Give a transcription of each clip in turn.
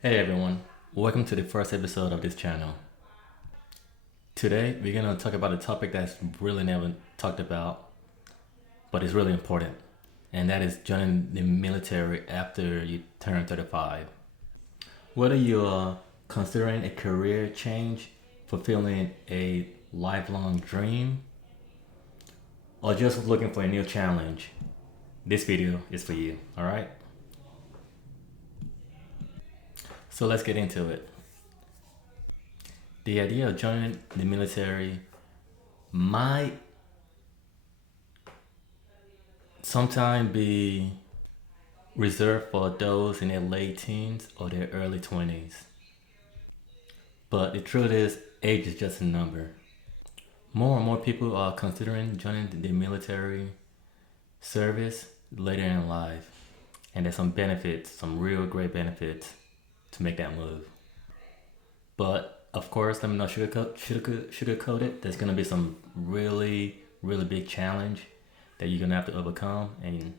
Hey everyone, welcome to the first episode of this channel. Today we're gonna talk about a topic that's really never talked about, but it's really important, and that is joining the military after you turn 35. Whether you're considering a career change, fulfilling a lifelong dream, or just looking for a new challenge, this video is for you, alright? So let's get into it. The idea of joining the military might sometimes be reserved for those in their late teens or their early 20s. But the truth is, age is just a number. More and more people are considering joining the military service later in life. And there's some benefits, some real great benefits to make that move. But of course, let me not sugarcoat it. There's going to be some really big challenge that you're going to have to overcome and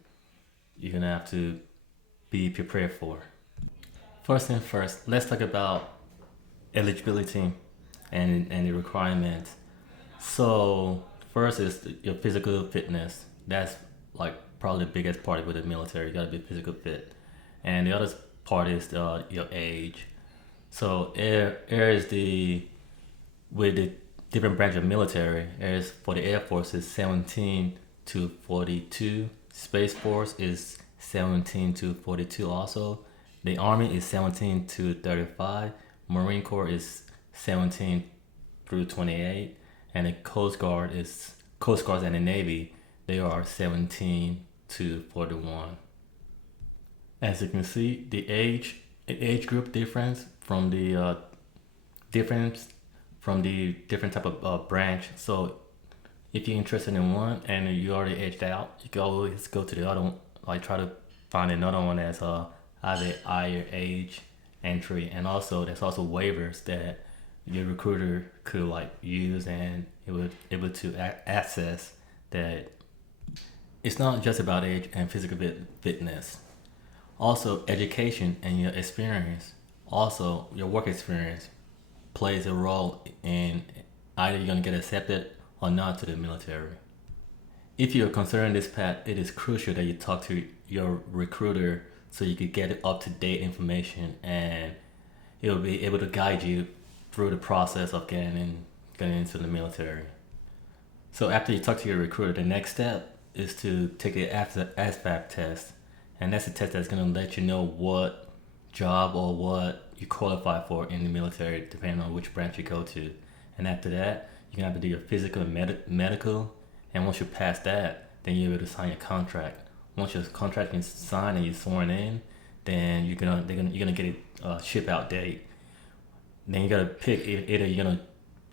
you're going to have to be prepared for. First thing first, let's talk about eligibility and the requirements. So first is your physical fitness. That's like probably the biggest part with the military. You gotta be physical fit, and the other part is your age. So air is the with the different branch of military. Air is for the Air Force is 17 to 42. Space Force is 17 to 42 also. The Army is 17 to 35. Marine Corps is 17 through 28. And the Coast Guards and the Navy, they are 17 to 41. As you can see, the age group difference from the different type of branch. So if you're interested in one and you already aged out, you can always go to the other one, like try to find another one that's either higher age entry, and also there's also waivers that your recruiter could like use, and it would able to access that. It's not just about age and physical fitness. Also, education and your experience, also your work experience, plays a role in either you're gonna get accepted or not to the military. If you're considering this path, it is crucial that you talk to your recruiter so you could get up to date information, and it will be able to guide you through the process of getting into the military. So after you talk to your recruiter, the next step is to take the ASVAB test, and that's a test that's gonna let you know what job or what you qualify for in the military, depending on which branch you go to. And after that, you're gonna have to do your physical and medical, and once you pass that, then you're able to sign your contract. Once your contract is signed and you're sworn in, then you're gonna get a ship out date. Then you gotta pick either you're gonna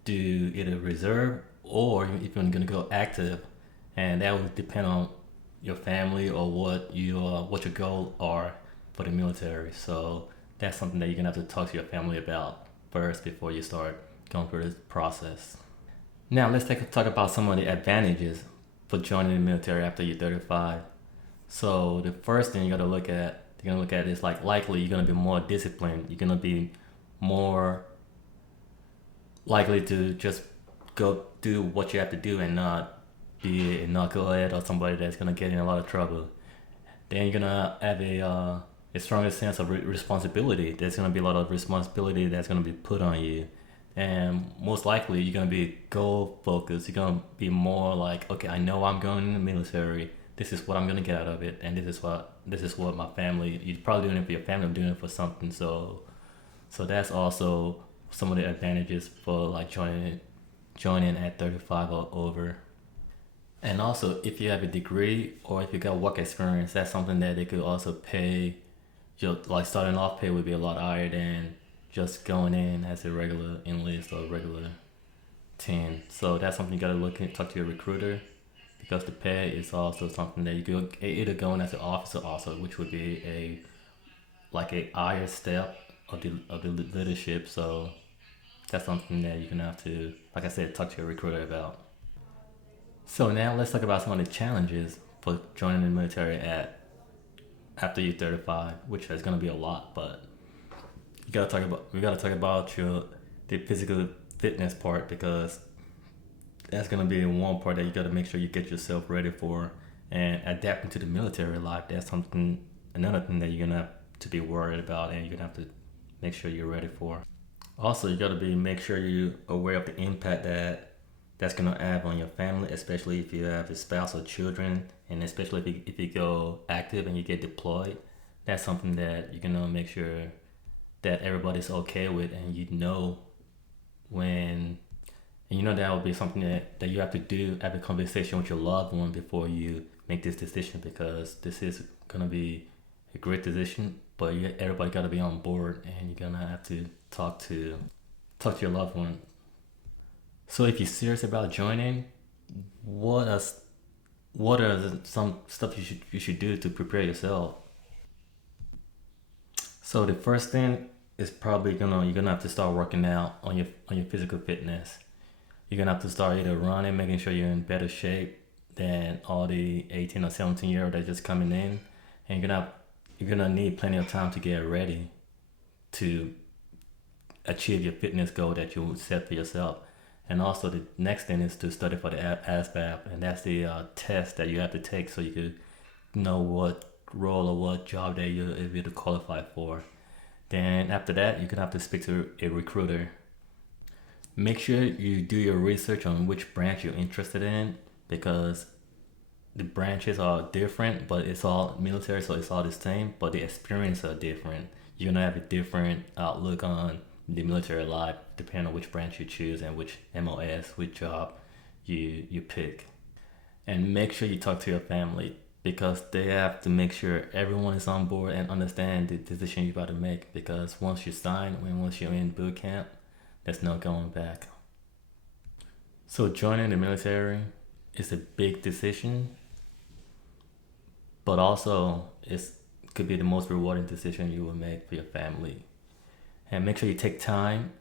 do either reserve or if you're gonna go active, and that will depend on your family or what your goals are for the military. So that's something that you're gonna have to talk to your family about first before you start going through this process. Now let's talk about some of the advantages for joining the military after you're 35. So the first thing you're gonna look at is like likely you're gonna be more disciplined. You're gonna be more likely to just go do what you have to do and not be a knucklehead or somebody that's gonna get in a lot of trouble. Then you're gonna have a stronger sense of responsibility. There's gonna be a lot of responsibility that's gonna be put on you, and most likely you're gonna be goal focused. You're gonna be more like, okay, I know I'm going in the military. This is what I'm gonna get out of it, and this is what my family. You're probably doing it for your family. I'm doing it for something. So that's also some of the advantages for like joining at 35 or over. And also, if you have a degree or if you got work experience, that's something that they could also pay. Your like starting off pay would be a lot higher than just going in as a regular enlist or regular team. So that's something you gotta talk to your recruiter, because the pay is also something that you could either go in as an officer also, which would be a higher step of the leadership. So that's something that you're gonna have to, like I said, talk to your recruiter about. So now let's talk about some of the challenges for joining the military at after you're 35, which is gonna be a lot, but we gotta talk about the physical fitness part, because that's gonna be one part that you gotta make sure you get yourself ready for. And adapting to the military life, that's another thing that you're gonna have to be worried about, and you're gonna have to make sure you're ready for. Also, you gotta make sure you're aware of the impact that's gonna have on your family, especially if you have a spouse or children, and especially if you go active and you get deployed. That's something that you're gonna make sure that everybody's okay with, and when that will be something that you have to have a conversation with your loved one before you make this decision, because this is gonna be a great decision, but everybody gotta be on board, and you're gonna have to talk to your loved one. So if you're serious about joining, what are some stuff you should do to prepare yourself? So the first thing is probably you're gonna have to start working out on your physical fitness. You're gonna have to start either running, making sure you're in better shape than all the 18 or 17-year-olds that are just coming in, and you're gonna need plenty of time to get ready to achieve your fitness goal that you set for yourself. And also the next thing is to study for the ASVAB, and that's the test that you have to take so you could know what role or what job that you're able to qualify for. Then after that, you're gonna have to speak to a recruiter. Make sure you do your research on which branch you're interested in, because the branches are different, but it's all military, so it's all the same, but the experience are different. You're gonna have a different outlook on the military life depending on which branch you choose and which MOS, which job you pick. And make sure you talk to your family, because they have to make sure everyone is on board and understand the decision you're about to make, because once you sign, once you're in boot camp, there's no going back. So joining the military is a big decision, but also it could be the most rewarding decision you will make for your family. And make sure you take time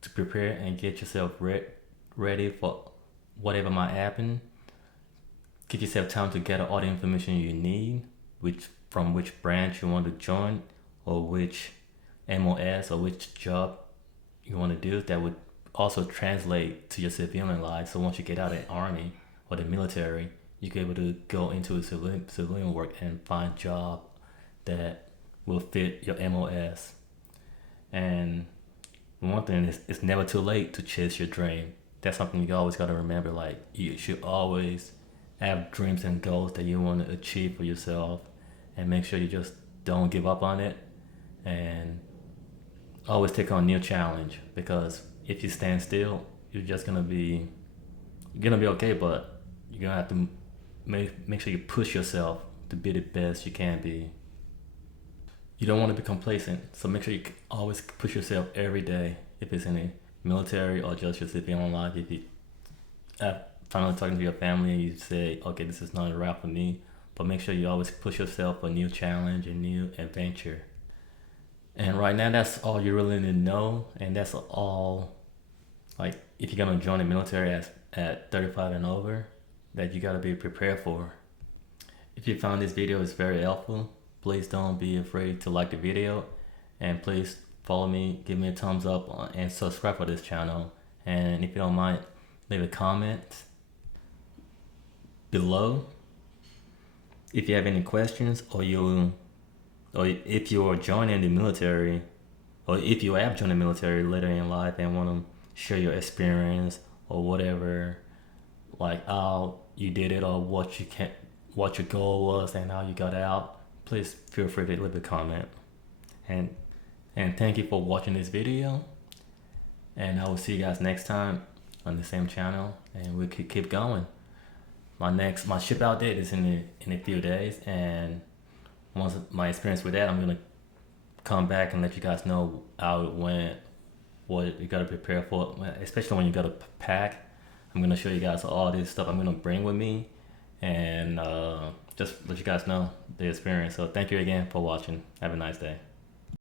to prepare and get yourself ready for whatever might happen. Give yourself time to gather all the information you need, from which branch you want to join, or which MOS or which job you want to do that would also translate to your civilian life. So once you get out of the army or the military, you can be able to go into civilian work and find job that will fit your MOS. And one thing is, it's never too late to chase your dream. That's something you always got to remember. Like, you should always have dreams and goals that you want to achieve for yourself, and make sure you just don't give up on it, and always take on new challenge, because if you stand still, you're gonna be okay, but you're gonna have to make sure you push yourself to be the best you can be. You don't want to be complacent, so make sure you always push yourself every day, if it's in the military or just your civilian life. If you finally talking to your family and you say, okay, this is not a route for me, but make sure you always push yourself for a new challenge and new adventure. And right now, that's all you really need to know, and that's all, like, if you're gonna join the military at 35 and over, that you gotta be prepared for. If you found this video is very helpful, please don't be afraid to like the video, and please follow me, give me a thumbs up, and subscribe for this channel. And if you don't mind, leave a comment below if you have any questions, or if you are joining the military, or if you have joined the military later in life and want to share your experience or whatever, like how you did it, or what your goal was and how you got out, please feel free to leave a comment. And thank you for watching this video, and I will see you guys next time on the same channel, and we could keep going. My ship out date is in a few days, and once my experience with that, I'm gonna come back and let you guys know how it went, what you gotta prepare for, especially when you gotta pack. I'm gonna show you guys all this stuff I'm gonna bring with me, and just let you guys know the experience. So thank you again for watching. Have a nice day.